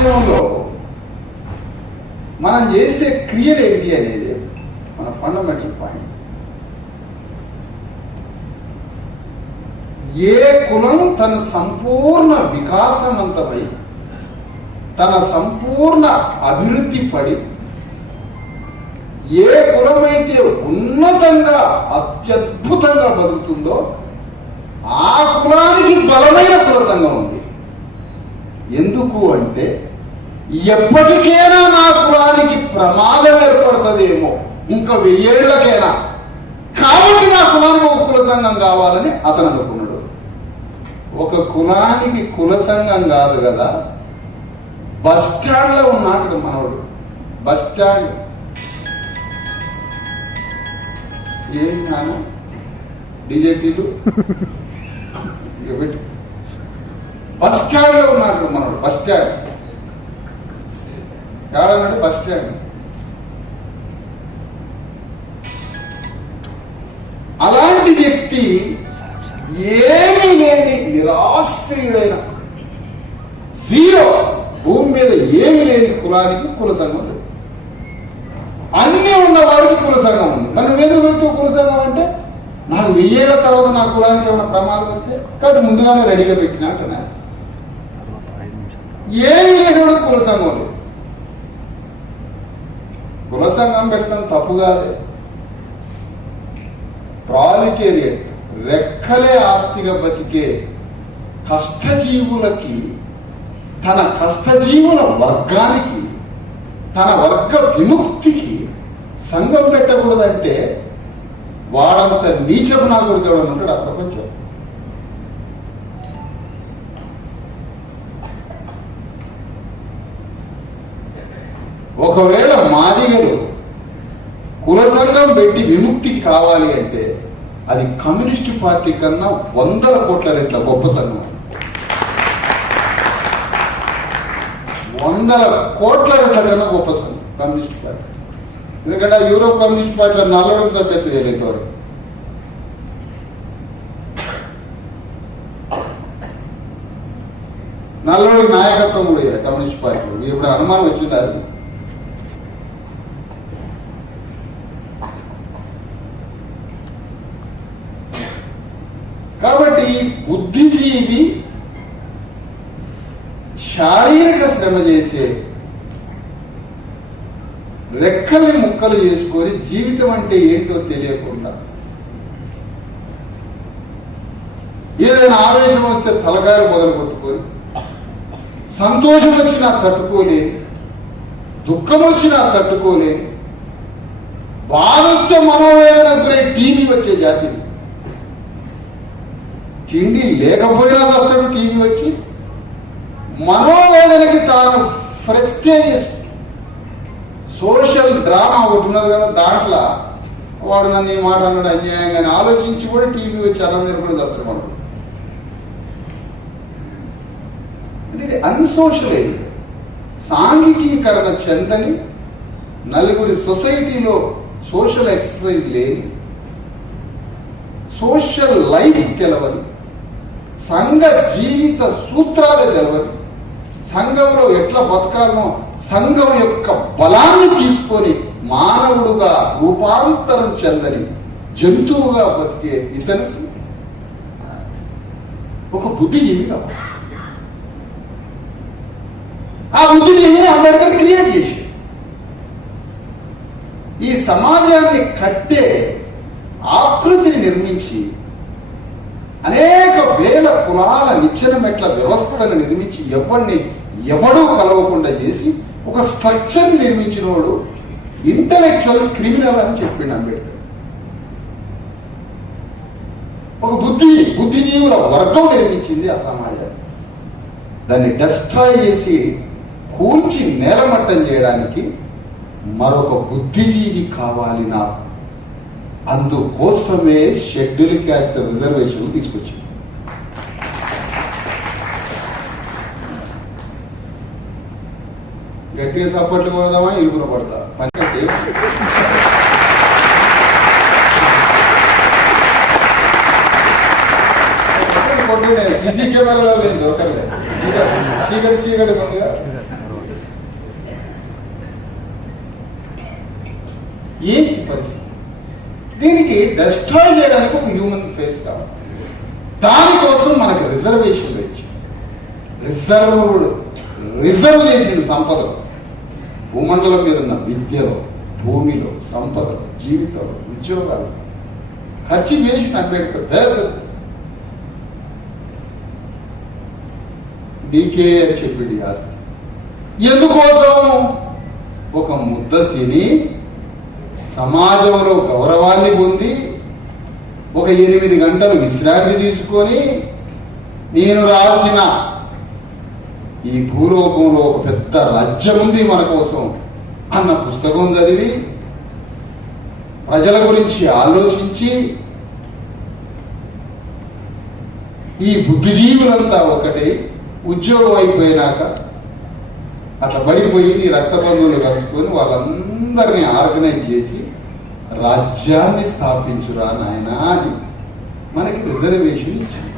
సమయంలో మనం చేసే క్రియలు ఏంటి అనేది మన ఫండమెంటల్ పాయింట్. ఏ కులం తన సంపూర్ణ వికాసవంతమై తన సంపూర్ణ అభివృద్ధి పడి ఏ కులమైతే ఉన్నతంగా అత్యద్భుతంగా బతుకుతుందో ఆ కులానికి బలమైన కుల సంఘం ఉంది. ఎందుకు అంటే ఎప్పటికైనా నా కులానికి ప్రమాదం ఏర్పడుతుందేమో. ఇంకా వెయ్యేళ్ళకైనా కాబట్టి నా కులానికి ఒక కుల సంఘం కావాలని అతను అనుకున్నాడు. ఒక కులానికి కుల సంఘం కాదు కదా బస్ స్టాండ్లో ఉన్నాడు మనవడు. Bus stand. ఏం ఇక పెట్టు బస్ స్టాండ్లో ఉన్నాడు మనోడు బస్ స్టాండ్. ఎవరన్నాడు? బస్ స్టాండ్ అలాంటి వ్యక్తి ఏమీ లేని నిరాశ్రయుడైన జీరో భూమి మీద ఏమి లేని కులానికి కుల సంఘం లేదు. అన్నీ ఉన్నవాడికి కుల సంఘం ఉంది. మరి నువ్వెందుకు పెట్టు కుల సంఘం అంటే? నాకు వెయ్యేళ్ళ తర్వాత నా కులానికి ఏమైనా ప్రమాదం వస్తే కాబట్టి ముందుగానే రెడీగా పెట్టినా అంటున్నా ఏమీ లేనివాడు కుల సంఘం లేదు కుల సంఘం పెట్టడం తప్పు కాదే. ప్రాలిటేరియట్ రెక్కలే ఆస్తిగా బతికే కష్టజీవులకి తన కష్టజీవుల వర్గానికి తన వర్గ విముక్తికి సంఘం పెట్టకూడదంటే వాడంత నీచపు నాగుడు కొడుకు ఉంటాడు ఆ ప్రపంచం. ఒకవేళ మాదిగలు కుల పెట్టి విముక్తికి కావాలి అంటే అది కమ్యూనిస్టు పార్టీ కన్నా వందల కోట్ల రెట్ల గొప్ప సంఘం. వందల కోట్ల రెట్ల కన్నా గొప్ప సంఘం కమ్యూనిస్ట్ పార్టీ. ఎందుకంటే యూరోప్ కమ్యూనిస్ట్ పార్టీలో నలభై సభ్యత్వం చేయలేదు వరకు నల్లడి నాయకత్వం కూడా కమ్యూనిస్ట్ పార్టీలో. ఇప్పుడు అనుమానం వచ్చింది అది? బుద్ధిజీవి శారీరక శ్రమ చేసే రెక్కల్ని ముక్కలు చేసుకొని జీవితం అంటే ఏంటో తెలియకుండా. ఏదైనా ఆవేశం వస్తే తలకాయలు మొదలు కొట్టుకొని సంతోషం వచ్చినా తట్టుకోలేని దుఃఖం వచ్చినా తట్టుకోలేని బాధ వస్తే మనోవేదన గురై టీవీ వచ్చే జాతి తిండి లేకపోయినా కష్టం టీవీ వచ్చి మనోవేదనకి తాను ఫ్రస్టేజ్ సోషల్ డ్రామా ఒకటి ఉన్నది కదా దాంట్లో వాడు నన్ను ఈ మాట అన్నాడు అన్యాయంగా ఆలోచించి కూడా టీవీ వచ్చి అన్నం కూడా వస్తాడు మనం అంటే ఇది అన్సోషలైజ్ సాంఘికీకరణ చెందని నలుగురి సొసైటీలో సోషల్ ఎక్సర్సైజ్ లేని సోషల్ లైఫ్ తెలవని సంఘ జీవిత సూత్రాలు తెలవని సంఘంలో ఎట్లా బతకాలనో సంఘం యొక్క బలాన్ని తీసుకొని మానవుడుగా రూపాంతరం చెందని జంతువుగా బతికే ఇతనికి ఒక బుద్ధిజీవి కావాలి. ఆ బుద్ధిజీవిని అంబేద్కర్ క్రియేట్ చేసి ఈ సమాజాన్ని కట్టే ఆకృతిని నిర్మించి అనేక వేల కులాల నిచ్చెన మెట్ల వ్యవస్థను నిర్మించి ఎవరిని ఎవడూ కలవకుండా చేసి ఒక స్ట్రక్చర్ నిర్మించినోడు ఇంటలెక్చువల్ క్రిమినల్ అని చెప్పిండు అంబేద్కర్. ఒక బుద్ధి బుద్ధిజీవుల వర్గం నిర్మించింది ఆ సమాజాన్ని దాన్ని డెస్ట్రాయ్ చేసి కూల్చి నేలమట్టం చేయడానికి మరొక బుద్ధిజీవి కావాలి నాకు. అందుకోసమే షెడ్యూల్ క్యాస్ట్ రిజర్వేషన్ తీసుకొచ్చి గట్టిగా సపోర్ట్లు కొడదామా ఇరుగున పడతా. పనికంటే సీసీ కెమెరాలో లేదు పరిస్థితి. దీనికి డెస్ట్రాయ్ చేయడానికి ఒక హ్యూమన్ ఫేస్ కావాలి. దానికోసం మనకు రిజర్వేషన్లు ఇచ్చి రిజర్వ్డ్ రిజర్వ్ చేసిన సంపదలు భూమండలం మీద ఉన్న విద్యలో భూమిలో సంపదలు జీవితంలో ఉద్యోగాలు. ఖర్చు చేసిన అంబేద్కర్ పేదలు డీకే అని చెప్పింది ఆస్తి. ఎందుకోసం? ఒక ముద్ద తిని సమాజంలో గౌరవాన్ని పొంది ఒక ఎనిమిది గంటలు విశ్రాంతి తీసుకొని నేను రాసిన ఈ భూలోకంలో ఒక పెద్ద రాజ్యం ఉంది మన కోసం అన్న పుస్తకం చదివి ప్రజల గురించి ఆలోచించి ఈ బుద్ధిజీవులంతా ఒకటి ఉద్యోగం అయిపోయినాక అట్లా పడిపోయి ఈ రక్త కలుసుకొని వాళ్ళందరినీ ఆర్గనైజ్ చేసి రాజ్యాన్ని స్థాపించురా నాయనా అని మనకి రిజర్వేషన్ ఇచ్చింది